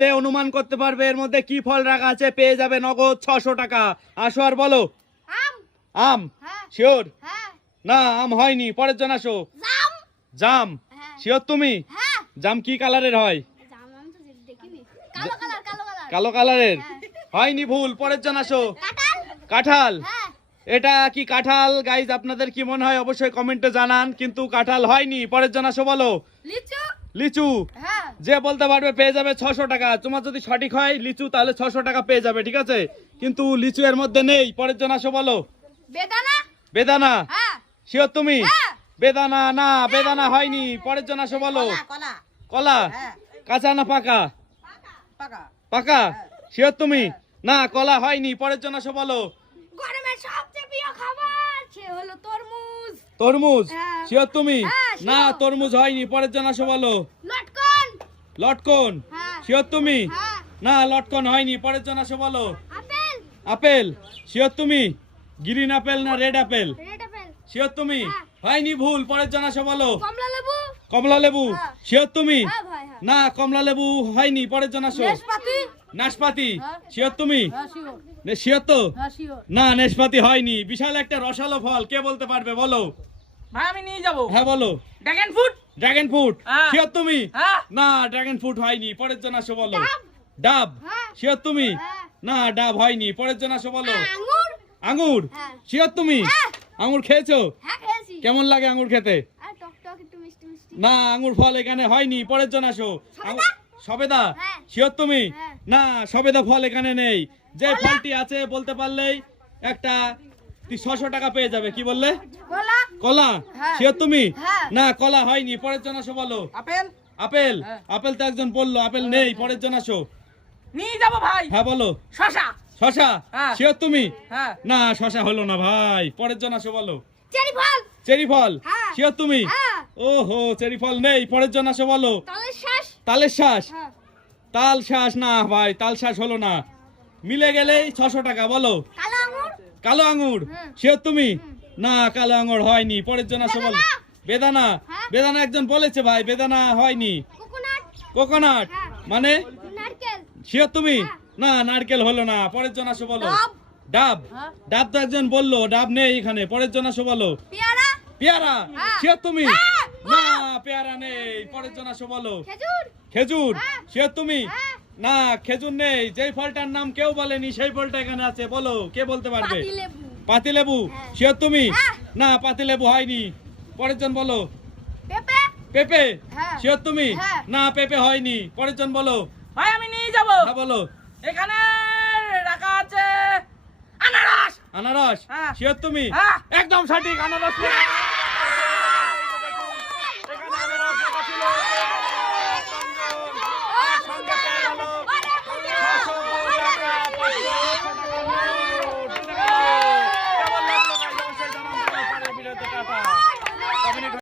অনুমান করতে পারবে এর মধ্যে কি ফল রাখা আছে পেয়ে যাবে নগদ ছশো টাকা। আসো আর বলো। আম। হ্যাঁ। শিওর? হ্যাঁ। না আম হয়নি পরের জন আসো। জাম। হ্যাঁ। শিওর তুমি? জাম কি কালারের হয়? কালো কালার কালো কালার। কালো কালারের? হ্যাঁ। হয়নি ভুল পরের জন আসো। কাঁঠাল? এটা কি কাঁঠাল? গাইজ আপনাদের কি মনে হয়? অবশ্যই কমেন্টে জানান। কিন্তু কাঁঠাল হয়নি পরের জন আসো বলো। লিচু? লিচু? হ্যাঁ। যে বলতে পারবে পেয়ে যাবে ছশো টাকা। তোমার যদি সঠিক হয় লিচু তাহলে ছশো টাকা পেয়ে যাবে ঠিক আছে? কিন্তু লিচু এর মধ্যে নেই। পরের জন আসো বলো। বেদানা? বেদানা? হ্যাঁ। শিওর তুমি? হ্যাঁ। বেদানা? না বেদানা হয়নি। পরের জন আসো বলো। কলা কলা। হ্যাঁ। কাঁচা না পাকা? পাকা। পাকা? শিওর তুমি? না কলা হয়নি। পরের জন আসো বলো। গরমের সবচেয়ে প্রিয় খাবার সে হলো তরমুজ। তরমুজ? হ্যাঁ। শিওর তুমি? হ্যাঁ, না তরমুজ হয়নি। পরের জন আসো বলো। লটকন হ্যাঁ। শিওর তুমি? হ্যাঁ। না লটকন হয়নি পরের জন আসো বলো। আপেল। আপেল? শিওর তুমি? গ্রিন আপেল না রেড আপেল? রেড শিওর তুমি? হ্যাঁ। হয়নি ভুল পরের জন আসো বলো। কমলা লেবু? কমলা লেবু। শিওর তুমি? হ্যাঁ ভাই হ্যাঁ। না কমলা লেবু হয়নি পরের জন আসো। নাশপাতি? নাশপাতি? হ্যাঁ। শিওর তুমি? শিওর। তো? হ্যাঁ না নাশপাতি হয়নি। বিশাল একটা রসালো ফল কে বলতে পারবে বলো? ভাই আমি নিয়ে যাব। হ্যাঁ বলো। ড্রাগন ফ্রুট ড্রাগন ফ্রুট হ্যাঁ। শিওর তুমি হ্যাঁ। না ড্রাগন ফ্রুট হয়নি পরের জন আসো বলো। ডাব। ডাব হ্যাঁ। শিওর তুমি হ্যাঁ। না ডাব হয়নি পরের জন আসো বলো। আঙ্গুর আঙ্গুর হ্যাঁ। শিওর তুমি। আঙ্গুর খেয়েছো? হ্যাঁ খেয়েছি। কেমন লাগে আঙ্গুর খেতে? আর টক টক একটু মিষ্টি মিষ্টি। না আঙ্গুর ফল এখানে হয়নি পরের জন আসো। সবেদা? হ্যাঁ। শিওর তুমি হ্যাঁ। না সবেদা ফল এখানে নেই। যে ফলটি আছে বলতে পারলেই একটা ছশো টাকা পেয়ে যাবে কি বললে? কলা? কলা? হ্যাঁ। শিওর তুমি? হ্যাঁ। না কলা হয়নি পরের জন আসো বলো। আপেল? আপেল? হ্যাঁ। আপেল তো একজন বলল আপেল নেই পরের জন আসো। নিয়ে যাব ভাই। হ্যাঁ বলো। শশা। শশা? হ্যাঁ। তুমি? হ্যাঁ। না শশা হলো না ভাই পরের জন আসো বলো। চেরি ফল। চেরি ফল? হ্যাঁ। তুমি? হ্যাঁ। ওহো চেরি ফল নেই পরের জন আসো বলো। তালের শ্বাস হ্যাঁ। তাল শ্বাস না ভাই তাল শ্বাস হলো না। মিলে গেলেই ছশো টাকা বলো। কালো আঙুর। শিওর তুমি? না কালো আঙুর হয়নি। পরের জন আসো বলো বেদানা। বেদানা? হ্যাঁ। একজন বলেছে ভাই বেদানা হয়নি। কোকোনাট? হ্যাঁ। মানে? নারকেল। শিওর তুমি? হ্যাঁ। না নারকেল হলো না। পরের জন আসো বলো। ডাব। ডাব। তো একজন বলল ডাব নেই এখানে। পরের জন আসো বলো। পেয়ারা? হ্যাঁ। তুমি। না পেয়ারা নেই। পরের জন আসো বলো। খেজুর? খেজুর। শিওর তুমি? না খেজুর নেই। যেই ফলটার নাম কেউ বলেনি সেই ফলটা এখানে আছে। বলো কে বলতে পারবে? পাতিলেবু পাতিলেবু হ্যাঁ। শিওর তুমি? হ্যাঁ। না পাতিলেবু হয়নি। পরের জন বলো। পেঁপে? পেঁপে? হ্যাঁ। তুমি? হ্যাঁ। না পেঁপে হয়নি। পরের জন বলো। ভাই আমি নিয়ে যাব। হ্যাঁ বলো। এখানে রাখা আছে আনারস। আনারস? হ্যাঁ। শিওর তুমি? হ্যাঁ। একদম সঠিক আনারস।